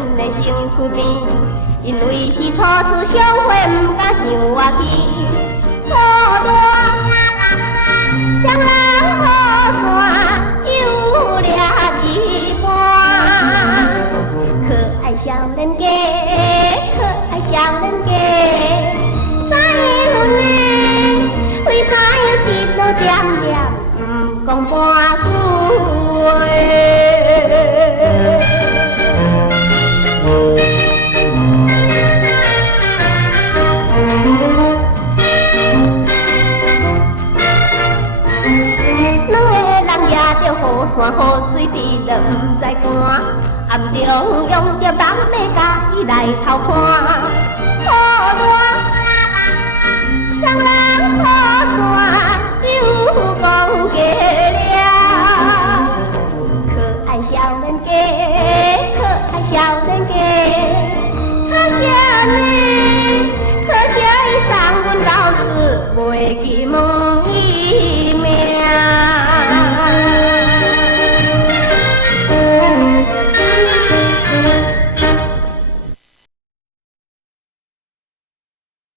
阮的身躯边，因为是初次相会，不敢想外去。孤单双人雨伞，有俩一半。可爱少年家，可爱少年家，知影呢？为啥要一步点点，不讲半句话？雨伞雨水滴了不知干，暗中用着人的家己来偷看。孤单双人雨伞，又讲假了。可爱少年家，可爱少年家，可惜呢，可惜伊送阮老师袂记门。